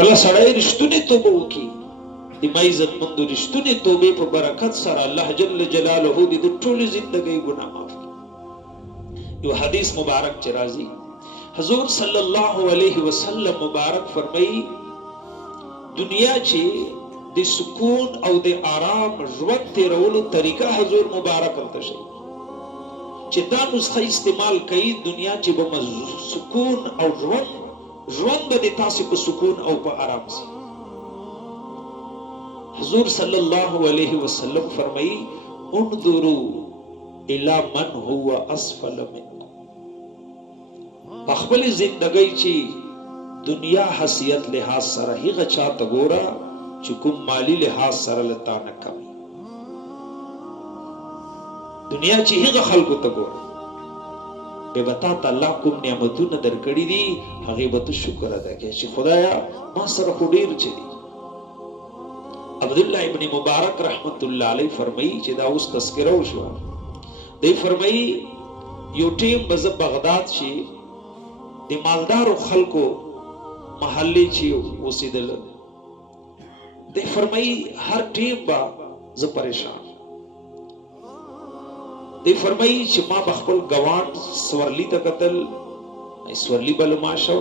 کله سړی رښتونې توبه وکړي د ما عزت مندو رښتونې توبې په برکت سره الله جل جلاله د ټولې زندګۍ ګناه معاف کړي. یو حدیث مبارک چې راځي حضور صلی الله علیه وسلم مبارک فرمایي دنیا چې د سکون او د آرام ژوند تیرولو طریقه حضور مبارک ورته شي چې دا نسخه استعمال کوي دنیا چې به سکون او ژوند به تاسو په سکون او په آرام سي. حضور صلی الله علیه وسلم فرمایي انظروا الى من هو اسفل منكم. خپل زندګۍ چې دنیا حیثیت لحاظ سره هغه چاته ګوره چې کوم مالی لحاظ سره لتا نه کوي. دنیا چې هغه خلکو ته ګوره به بتا ته الله کوم نعمتونه درکړي دي هغه به ته شکر ادا کوي چې خدایا ما سره خو ډیر چي دي. عبد الله ابن مبارک رحمت الله علیه فرمایي چې دا اوس تذکره وشو دی فرمایي یو ټیم بز بغداد شي د مالدارو خلکو محلي چې اوسېدل دی فرمایي هر ټیم با ز پریشان دی فرمایي چې ما بخپل ګوان سورلی ته قتل سورلی بل ما شو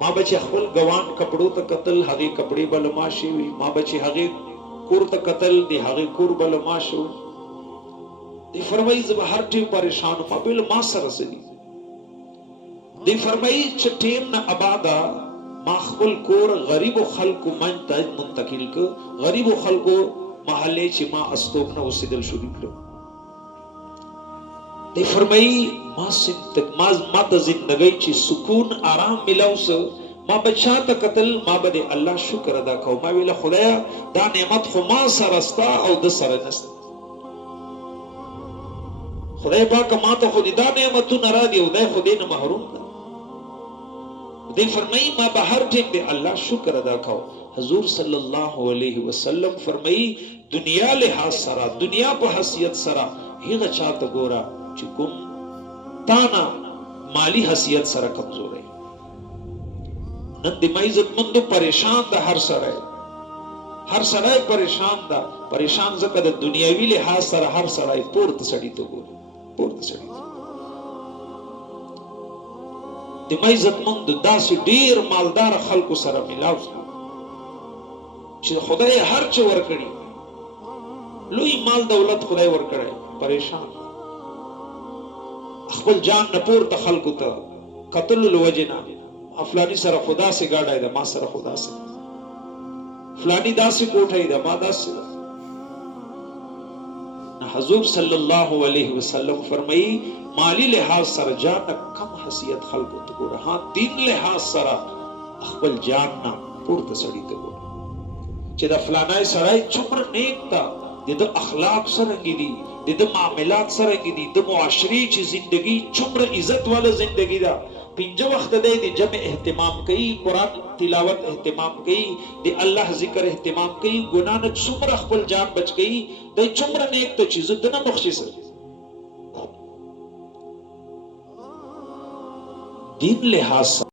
ما بچ خپل ګوان کپړو ته قتل هغه کپړې بل ما شي ما بچ هغه کور ته قتل دی هغه کور بل ما شو دی فرمایي زه هر ټیم پریشان ما بل ما سره سړي دی فرمایي چې ټیم نه آبادا ما خپل کور غریب خلکو منتج منتقل ک غریب خلکو محله چې ما استوګ نه اوسېدل شروع کړو. دی فرمایي ما ته زندګۍ چې سکون آرام ملاوس ما بچا ته قتل ما به الله شکر ادا کوم ما ویله خدایا دا نعمت خو ما سره استا او د سره نست خدای پاک ما ته خو دا نعمتونه را دی او دا خو دې نه محروم ده. دی فرمایي ما به هر ټیم د الله شکر ادا کوم. حضور صلی الله علیه وسلم فرمایي دنیا لحاظ سره دنیا په حیثیت سره هغه چاته ګوره چې کوم تانا مالی حیثیت سره کمزور ہے. نن د ما عزت مندو پریشان ده هر سړی پریشان ده پریشان ځکه د دنیاوي لحاظ سره هر سړی پورته سړی ته ګوري پورته سړی د ما عزت مندو داسې ډیر مالدار خلکو سره ملاو چې خدای هر څه ورکړي لوی مال دولت خدای ورکړي پریشان خپل جان نه پورته خلکو ته قتل الوجنا افلانی سره خدا سے گاډای ده ما سره خدا سے فلانی داسې کوټای ده ما داسې. حضور صلی الله علیه وسلم فرمایي مالی لحاظ سره جان کم حیثیت خلکو ته ګوره ها دین لحاظ سره خپل جان نه پورته سړی ته ګوره چې دا فلانای سړی څومره نیک تا د اخلاق سره دي د معاملات سره دي د معاشري چې زندگی څومره عزت والا زندگی دا پنځه وخت د جمع اهتمام کوي قرآن تلاوت اهتمام کوي د الله ذکر اهتمام کوي ګناه نه څومره خپل جان بچ کوي د څومره نیک ته چې زه دنه بخشي سره دین لحاظ